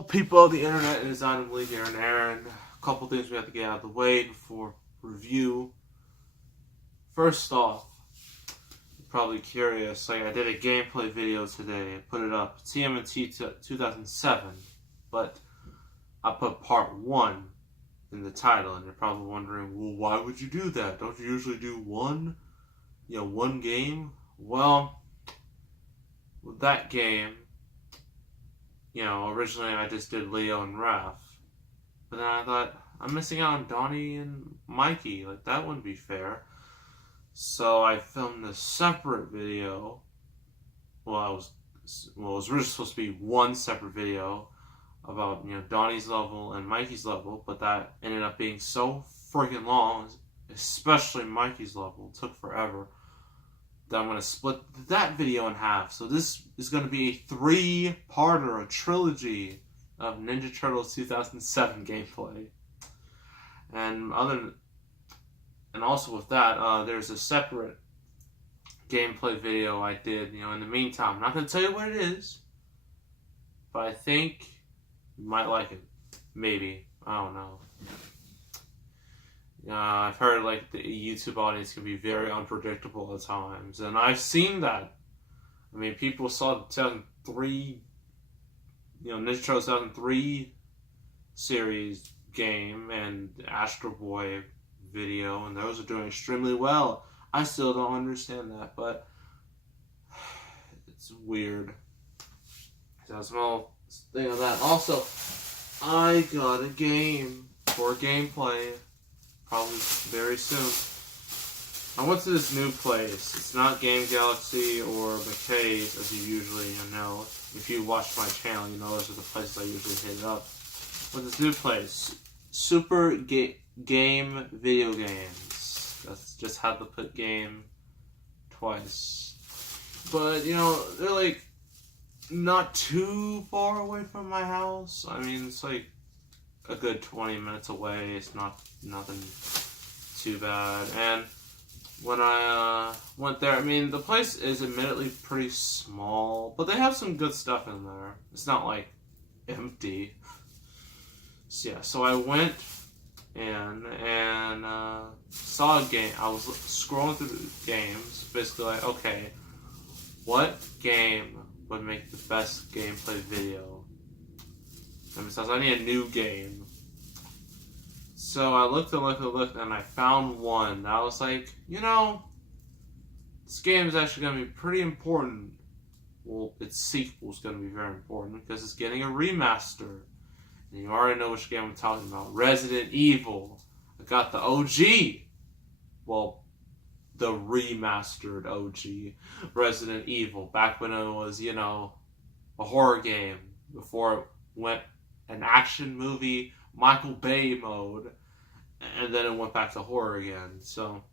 People of the internet, it is Adam Lee here and Aaron. A couple things we have to get out of the way before review. First off, you're probably curious, I did a gameplay video today. I put it up, TMNT 2007, but I put part 1 in the title, and you're probably wondering, well, why would you do that? Don't you usually do one game? Well, with that game, originally I just did Leo and Raph. But then I thought, I'm missing out on Donnie and Mikey. That wouldn't be fair. So I filmed a separate video. Well, it was originally supposed to be one separate video about, Donnie's level and Mikey's level. But that ended up being so freaking long, especially Mikey's level. It took forever. I'm going to split that video in half. So this is going to be a 3-parter, a trilogy of Ninja Turtles 2007 gameplay. And also with that, there's a separate gameplay video I did, in the meantime. I'm not going to tell you what it is, but I think you might like it. Maybe. I don't know. I've heard the YouTube audience can be very unpredictable at times, and I've seen that. I mean, people saw the 2003, Ninja Turtles 2003 series game and Astro Boy video, and those are doing extremely well. I still don't understand that, but it's weird. So a small thing on that. Also, I got a game for gameplay. Probably very soon. I went to this new place. It's not Game Galaxy or McKay's, as you usually know. If you watch my channel, you know those are the places I usually hit up. But this new place, Super Game Video Games. That's just how to put game twice. But, they're not too far away from my house. I mean, it's a good 20 minutes away. It's nothing too bad. And when I went there, the place is admittedly pretty small, but they have some good stuff in there. It's not empty. So I went in and saw a game. I was scrolling through the games, basically okay, what game would make the best gameplay video? And besides, I need a new game. So I looked, and I found one. I was like, this game is actually going to be pretty important. Well, its sequel is going to be very important because it's getting a remaster. And you already know which game I'm talking about. Resident Evil. I got the OG. Well, the remastered OG Resident Evil. Back when it was, a horror game. Before it went an action movie, Michael Bay mode, and then it went back to horror again. So,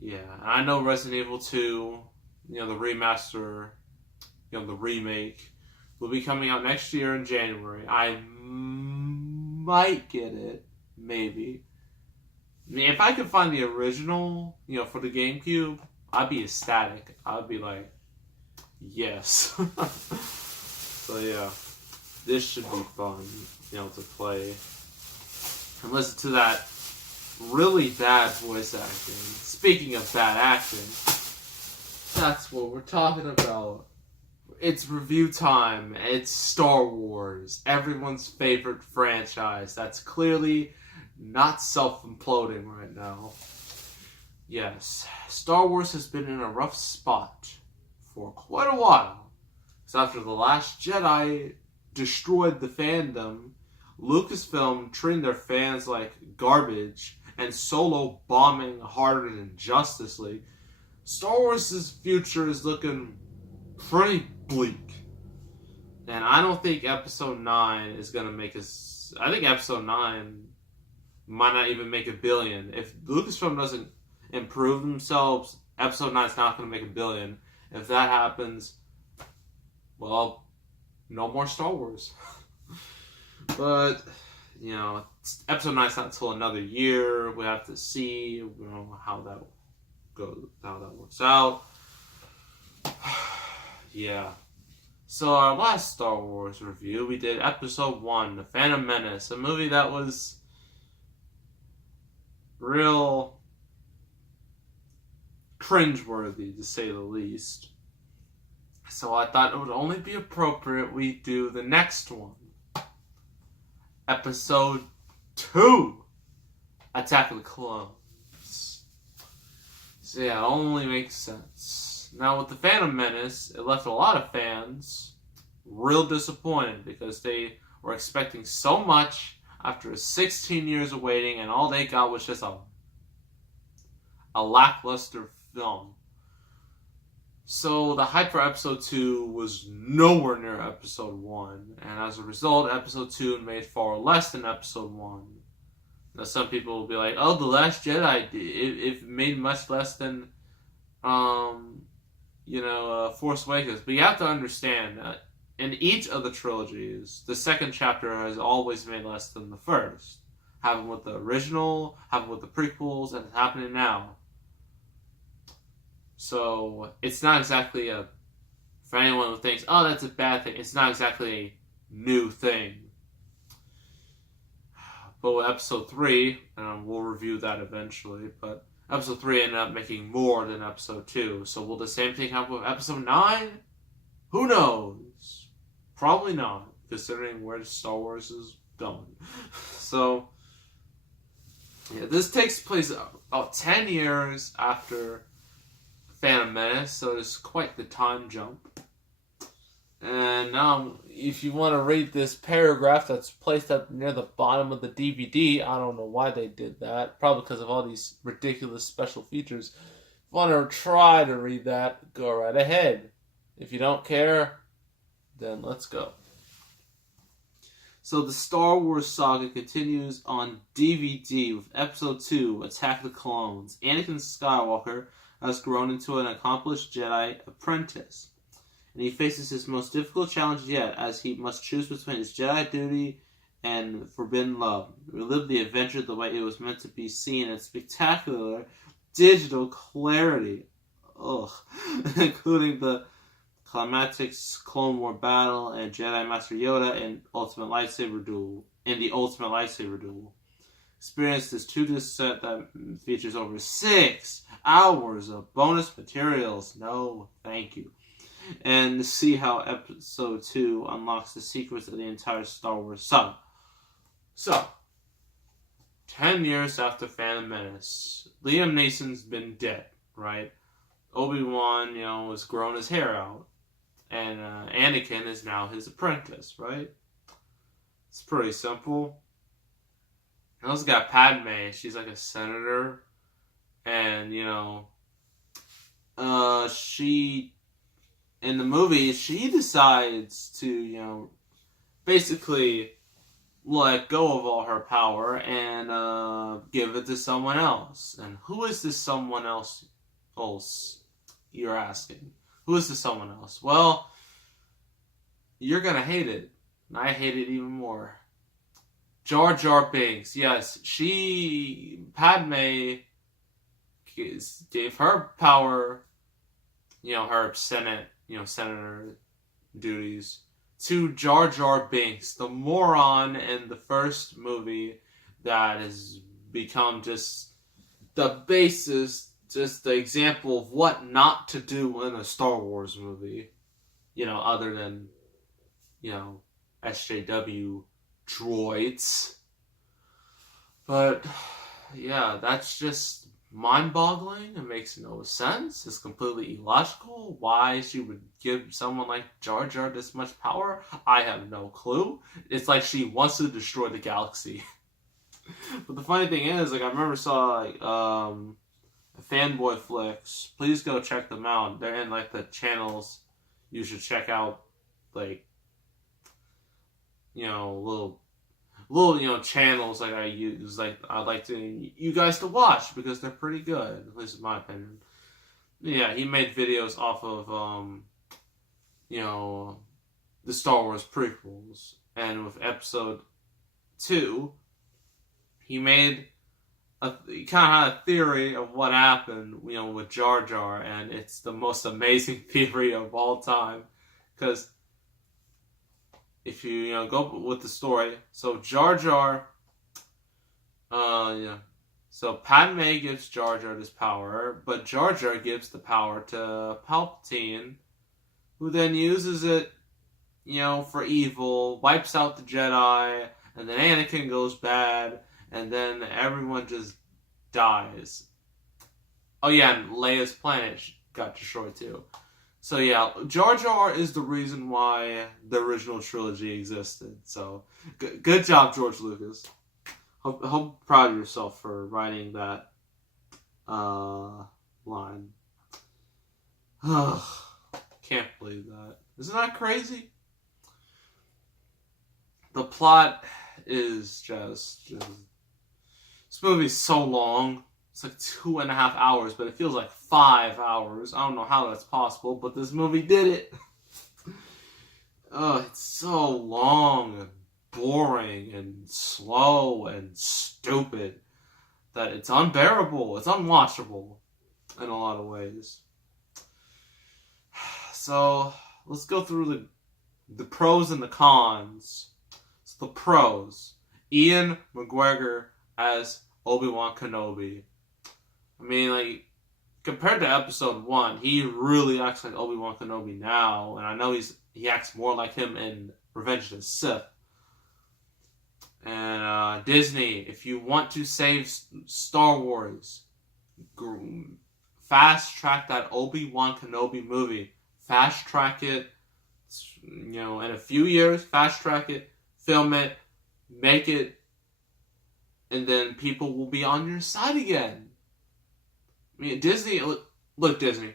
yeah. I know Resident Evil 2, the remaster, the remake, will be coming out next year in January. I might get it, maybe. If I could find the original, for the GameCube, I'd be ecstatic. I'd be like, yes. So, yeah. This should be fun, to play. And listen to that really bad voice acting. Speaking of bad acting, that's what we're talking about. It's review time. It's Star Wars. Everyone's favorite franchise. That's clearly not self-imploding right now. Yes, Star Wars has been in a rough spot for quite a while. So after The Last Jedi destroyed the fandom, Lucasfilm treating their fans like garbage, and Solo bombing harder than Justice League, Star Wars' future is looking pretty bleak. And I don't think Episode 9 is going to make us... I think Episode 9 might not even make $1 billion. If Lucasfilm doesn't improve themselves, Episode 9 is not going to make $1 billion. If that happens, well, no more Star Wars. But, Episode 9 is not until another year. We have to see, how that goes, how that works out. Yeah. So our last Star Wars review, we did Episode 1, The Phantom Menace, a movie that was real cringeworthy, to say the least. So I thought it would only be appropriate we do the next one. Episode 2, Attack of the Clones. So yeah, it only makes sense. Now with the Phantom Menace, it left a lot of fans real disappointed because they were expecting so much after 16 years of waiting, and all they got was just a lackluster film. So the hype for Episode 2 was nowhere near Episode 1, and as a result, Episode 2 made far less than Episode 1. Now some people will be like, oh, The Last Jedi, it made much less than, Force Awakens. But you have to understand that in each of the trilogies, the second chapter has always made less than the first. Happened with the original, happened with the prequels, and it's happening now. So it's not exactly for anyone who thinks, oh, that's a bad thing, it's not exactly a new thing. But with Episode 3, and we'll review that eventually, but Episode 3 ended up making more than Episode 2. So will the same thing happen with Episode 9? Who knows? Probably not, considering where Star Wars is going. So, yeah, this takes place about 10 years after Phantom Menace, so it's quite the time jump. And if you want to read this paragraph that's placed up near the bottom of the DVD, I don't know why they did that. Probably because of all these ridiculous special features. If you want to try to read that, go right ahead. If you don't care, then let's go. So the Star Wars saga continues on DVD with Episode 2, Attack of the Clones. Anakin Skywalker has grown into an accomplished Jedi apprentice, and he faces his most difficult challenge yet as he must choose between his Jedi duty and forbidden love. Relive the adventure the way it was meant to be seen in spectacular digital clarity, including the climactic Clone War battle and Jedi Master Yoda in the Ultimate Lightsaber Duel. Experience this 2-disc set that features over 6 hours of bonus materials. No, thank you. And see how Episode 2 unlocks the secrets of the entire Star Wars saga. So, 10 years after Phantom Menace, Liam Neeson's been dead, right? Obi-Wan, has grown his hair out. And Anakin is now his apprentice, right? It's pretty simple. I also got Padme. She's like a senator. And, she, in the movie, she decides to, basically let go of all her power and give it to someone else. And who is this someone else, you're asking? Who is this someone else? Well, you're going to hate it. And I hate it even more. Jar Jar Binks. Yes, Padme gave her power, her senator duties to Jar Jar Binks, the moron in the first movie that has become just the basis, just the example of what not to do in a Star Wars movie, other than, SJW droids. But, yeah, that's just mind-boggling. It makes no sense. It's completely illogical. Why she would give someone like Jar Jar this much power, I have no clue. It's like she wants to destroy the galaxy. But the funny thing is, I remember saw, Fanboy Flicks. Please go check them out. They're in, the channels you should check out, little channels I use, I'd like you guys to watch because they're pretty good, at least in my opinion. Yeah, he made videos off of, the Star Wars prequels, and with Episode 2, he made he kind of had a theory of what happened, with Jar Jar, and it's the most amazing theory of all time, because if you go with the story, so Jar Jar, so Padme gives Jar Jar this power, but Jar Jar gives the power to Palpatine, who then uses it, for evil, wipes out the Jedi, and then Anakin goes bad, and then everyone just dies. Oh yeah, and Leia's planet got destroyed too. So yeah, Jar Jar is the reason why the original trilogy existed. So good job, George Lucas. Hope proud of yourself for writing that line. Can't believe that. Isn't that crazy? The plot is just this movie's so long. It's like 2.5 hours, but it feels like 5 hours. I don't know how that's possible, but this movie did it. Oh, it's so long and boring and slow and stupid that it's unbearable. It's unwatchable in a lot of ways. So let's go through the pros and the cons. So the pros: Ian McGregor as Obi-Wan Kenobi. I mean, like, compared to episode 1, he really acts like Obi-Wan Kenobi now, and I know he acts more like him in Revenge of the Sith. And Disney, if you want to save Star Wars, fast track that Obi-Wan Kenobi movie. Fast track it, in a few years. Fast track it, film it, make it, and then people will be on your side again. I mean, Disney, look, Disney,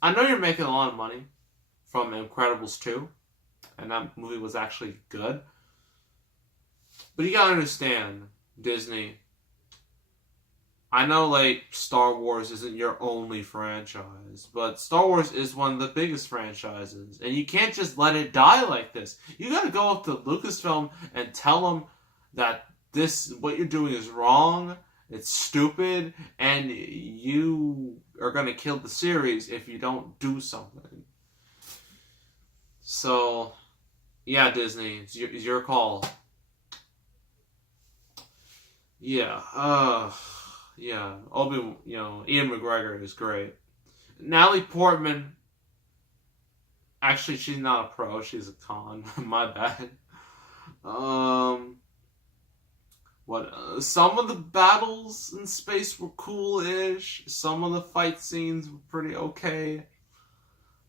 I know you're making a lot of money from Incredibles 2, and that movie was actually good. But you gotta understand, Disney, I know, like, Star Wars isn't your only franchise, but Star Wars is one of the biggest franchises, and you can't just let it die like this. You gotta go up to Lucasfilm and tell them that what you're doing is wrong, it's stupid, and you are gonna kill the series if you don't do something. So, yeah, Disney, it's your call. Yeah, yeah, Ian McGregor is great. Natalie Portman, actually, she's not a pro, she's a con. My bad. Some of the battles in space were cool-ish. Some of the fight scenes were pretty okay.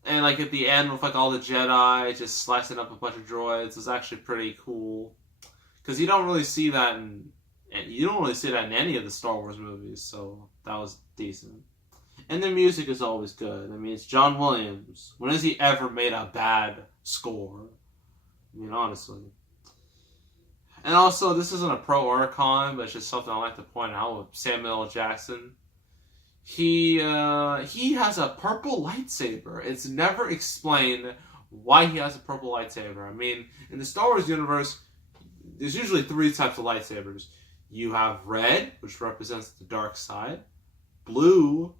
And, like, at the end with, like, all the Jedi just slicing up a bunch of droids was actually pretty cool. Because you don't really see that in any of the Star Wars movies, so that was decent. And the music is always good. I mean, it's John Williams. When has he ever made a bad score? I mean, honestly. And also, this isn't a pro or a con, but it's just something I like to point out with Samuel L. Jackson. He has a purple lightsaber. It's never explained why he has a purple lightsaber. I mean, in the Star Wars universe, there's usually 3 types of lightsabers. You have red, which represents the dark side. Blue,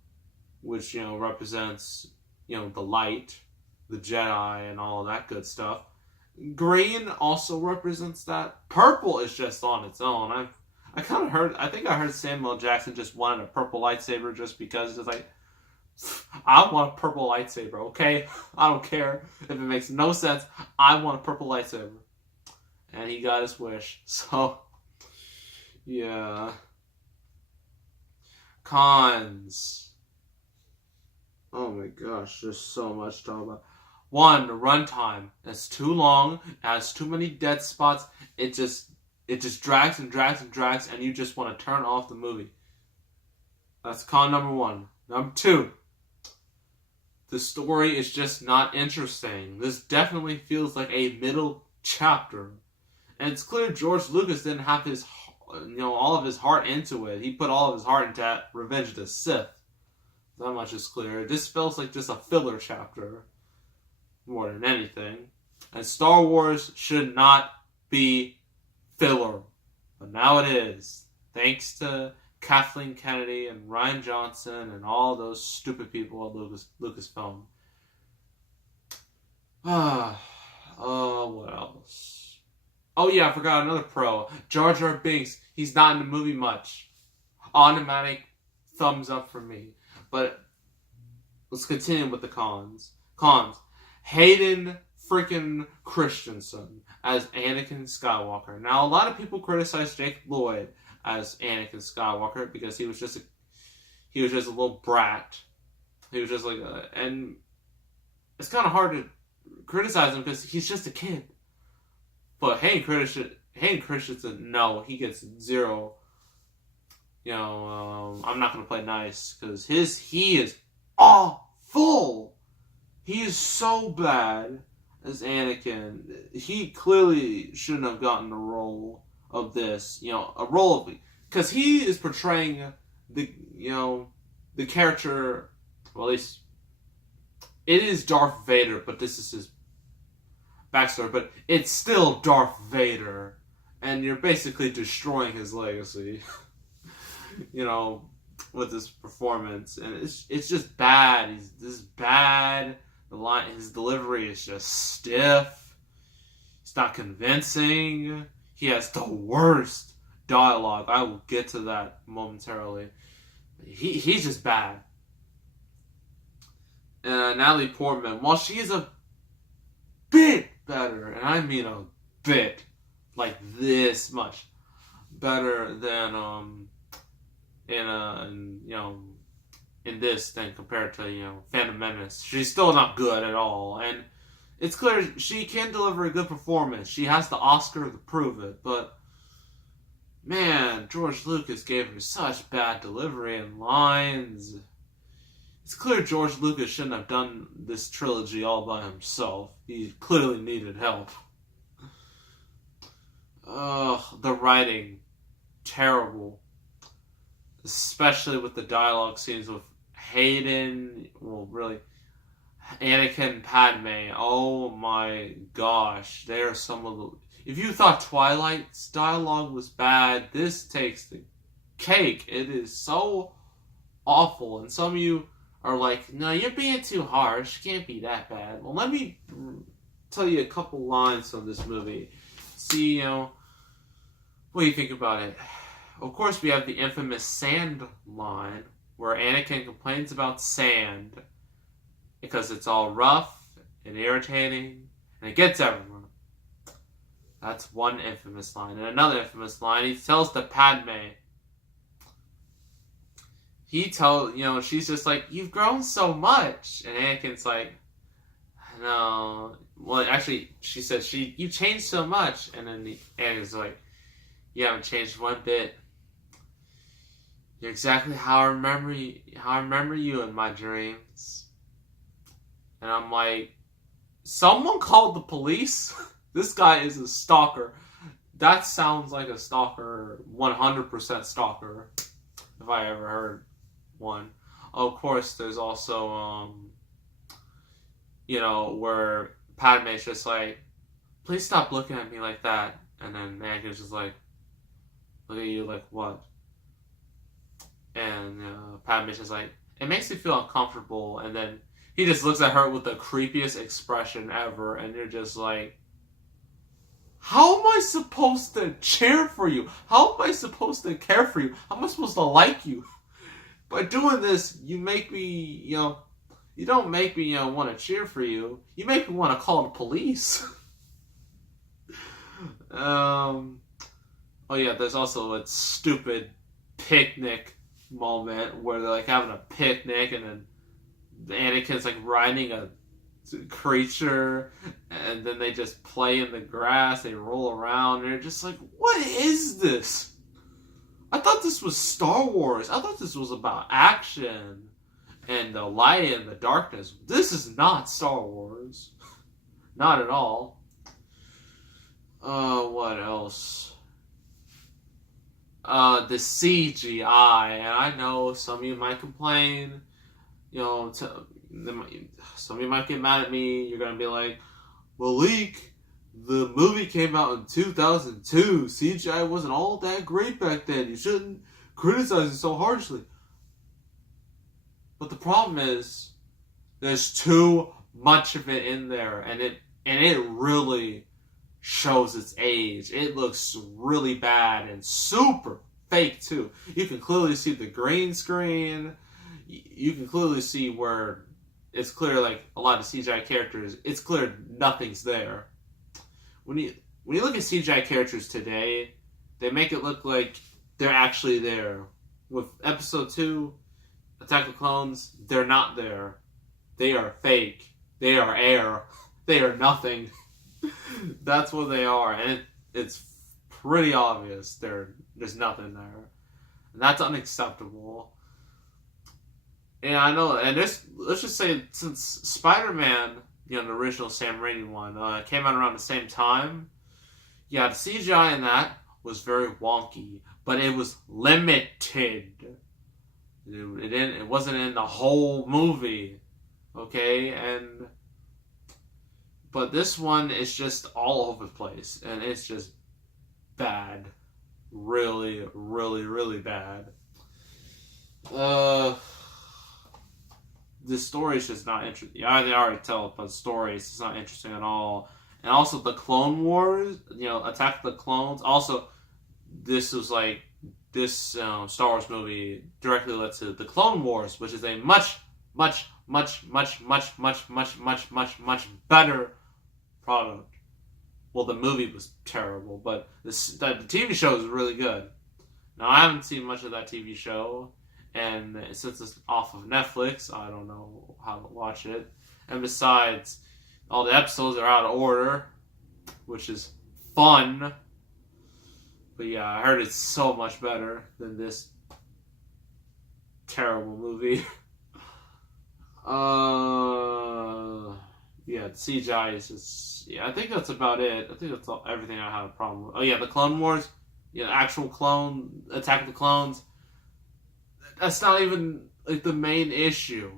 which, represents, the light, the Jedi, and all of that good stuff. Green also represents that. Purple is just on its own. I think I heard Samuel L. Jackson just wanted a purple lightsaber just because it's like, I want a purple lightsaber, okay? I don't care if it makes no sense. I want a purple lightsaber. And he got his wish. So, yeah. Cons. Oh my gosh, there's so much to talk about. 1, the runtime. That's too long. It has too many dead spots. It just drags and drags and drags, and you just want to turn off the movie. That's con number 1. Number 2, the story is just not interesting. This definitely feels like a middle chapter. And it's clear George Lucas didn't have all of his heart into it. He put all of his heart into Revenge of the Sith. That much is clear. This feels like just a filler chapter, more than anything. And Star Wars should not be filler. But now it is. Thanks to Kathleen Kennedy and Rian Johnson and all those stupid people at Lucasfilm. What else? Oh yeah, I forgot another pro. Jar Jar Binks. He's not in the movie much. Automatic thumbs up for me. But let's continue with the cons. Cons. Hayden freaking Christensen as Anakin Skywalker. Now, a lot of people criticize Jake Lloyd as Anakin Skywalker because he was just a little brat. He was just like and it's kind of hard to criticize him because he's just a kid. But Hayden Christensen, no, he gets 0. I'm not gonna play nice because he is awful. He is so bad as Anakin. He clearly shouldn't have gotten the role of this. Because he is portraying the character. Well, at least it is Darth Vader, but this is his backstory. But it's still Darth Vader, and you're basically destroying his legacy. With this performance, and it's just bad. This is bad. His delivery is just stiff. It's not convincing. He has the worst dialogue. I will get to that momentarily. He's just bad. Natalie Portman, while she is a bit better, and I mean a bit, like this much better than in this than compared to Phantom Menace. She's still not good at all, and it's clear she can deliver a good performance. She has the Oscar to prove it, but man, George Lucas gave her such bad delivery and lines. It's clear George Lucas shouldn't have done this trilogy all by himself. He clearly needed help. The writing, terrible. Especially with the dialogue scenes with Hayden, Anakin and Padme. Oh my gosh, they are some of the... If you thought Twilight's dialogue was bad, this takes the cake. It is so awful, and some of you are like, no, you're being too harsh. It can't be that bad. Well, let me tell you a couple lines from this movie. See, what do you think about it? Of course, we have the infamous sand line, where Anakin complains about sand because it's all rough and irritating, and it gets everyone. That's one infamous line. And another infamous line, he tells the Padme, she's just like, you've grown so much. And Anakin's like, no. Well, actually, she says, you changed so much. And then Anakin's like, you haven't changed one bit. You're exactly how I remember you in my dreams. And I'm like, someone called the police? This guy is a stalker. That sounds like a stalker, 100% stalker, if I ever heard one. Of course, there's also, where Padme's just like, please stop looking at me like that. And then Anakin's just like, look at you like what? And Padme's just like, it makes me feel uncomfortable. And then he just looks at her with the creepiest expression ever. And you're just like, how am I supposed to cheer for you? How am I supposed to care for you? How am I supposed to like you? By doing this, you make me, you don't make me, want to cheer for you. You make me want to call the police. Oh yeah, there's also a stupid picnic moment where they're like having a picnic and then Anakin's like riding a creature and then they just play in the grass, they roll around, and you're just like, what is this? I thought this was Star Wars. I thought this was about action and the light and the darkness. This is not Star Wars. Not at all. What else? The CGI, and I know some of you might complain, some of you might get mad at me. You're gonna be like, Malik, the movie came out in 2002. CGI wasn't all that great back then. You shouldn't criticize it so harshly. But the problem is, there's too much of it in there, and and it really shows its age. It looks really bad and super fake too. You can clearly see the green screen. You can clearly see where it's clear, like a lot of CGI characters, it's clear nothing's there. When you look at CGI characters today, they make it look like they're actually there. With Episode 2, Attack of the Clones, they're not there. They are fake. They are air. They are nothing. That's what they are, and it's pretty obvious there's nothing there. And that's unacceptable. And I know, and let's just say, since Spider-Man, the original Sam Raimi one, came out around the same time, yeah, the CGI in that was very wonky, but it was limited. It wasn't in the whole movie, okay? But this one is just all over the place, and it's just bad. Really, really, really bad. The story is just not interesting. Yeah, they already tell it, but the story is just not interesting at all. And also the Clone Wars, Attack of the Clones. Also, this was like this Star Wars movie directly led to the Clone Wars, which is a much, much, much, much, much, much, much, much, much, much better product. Well, the movie was terrible, but the TV show is really good. Now, I haven't seen much of that TV show. And since it's off of Netflix, I don't know how to watch it. And besides, all the episodes are out of order, which is fun. But yeah, I heard it's so much better than this terrible movie. Yeah, the CGI is just... Yeah, I think that's about it. I think that's everything I have a problem with. Oh yeah, the Clone Wars. Yeah, actual clone... Attack of the Clones. That's not even, like, the main issue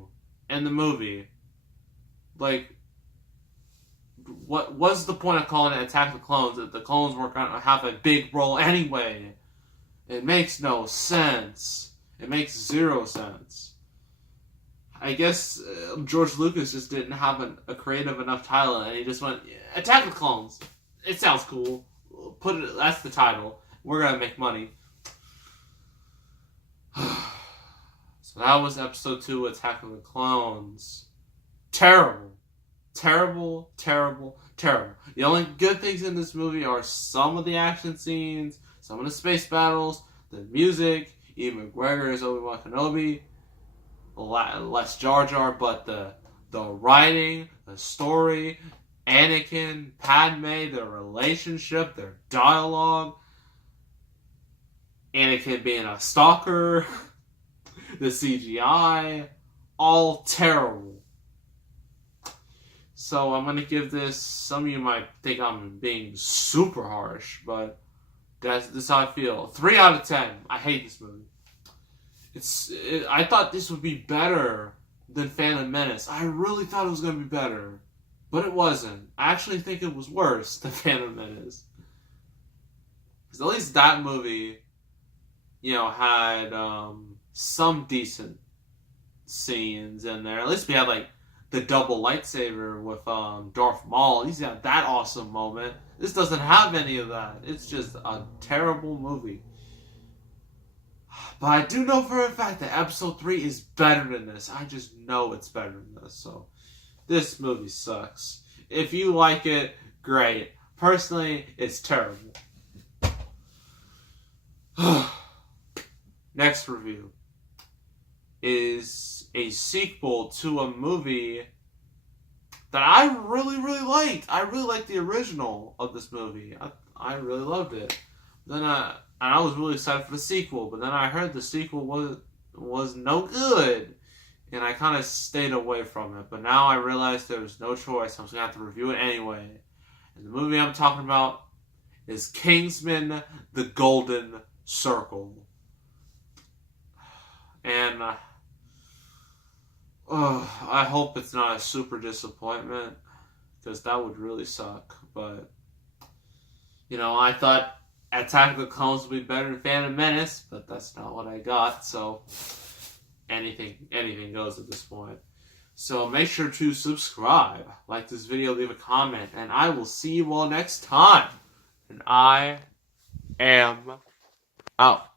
in the movie. Like, what was the point of calling it Attack of the Clones if the clones were going to have a big role anyway? It makes no sense. It makes zero sense. I guess George Lucas just didn't have a creative enough title, and he just went, Attack of the Clones. It sounds cool. That's the title. We're going to make money. So that was Episode 2, Attack of the Clones. Terrible. Terrible, terrible, terrible. The only good things in this movie are some of the action scenes, some of the space battles, the music, Ian McGregor as Obi-Wan Kenobi, less Jar Jar, but the writing, the story, Anakin, Padme, their relationship, their dialogue, Anakin being a stalker, the CGI, all terrible. So I'm going to give this, some of you might think I'm being super harsh, but this is how I feel. 3 out of 10. I hate this movie. I thought this would be better than Phantom Menace. I really thought it was going to be better, but it wasn't. I actually think it was worse than Phantom Menace. Because at least that movie, had some decent scenes in there. At least we had, like, the double lightsaber with Darth Maul. He's got that awesome moment. This doesn't have any of that. It's just a terrible movie. But I do know for a fact that Episode 3 is better than this. I just know it's better than this. So, this movie sucks. If you like it, great. Personally, it's terrible. Next review is a sequel to a movie that I really, really liked. I really liked the original of this movie. I really loved it. Then I was really excited for the sequel, but then I heard the sequel was no good, and I kind of stayed away from it. But now I realize there was no choice. I'm just going to have to review it anyway. And the movie I'm talking about is Kingsman: The Golden Circle. And I hope it's not a super disappointment, because that would really suck. But, I thought Attack of the Clones would be better than Phantom Menace, but that's not what I got, so anything goes at this point. So make sure to subscribe, like this video, leave a comment, and I will see you all next time. And I am out.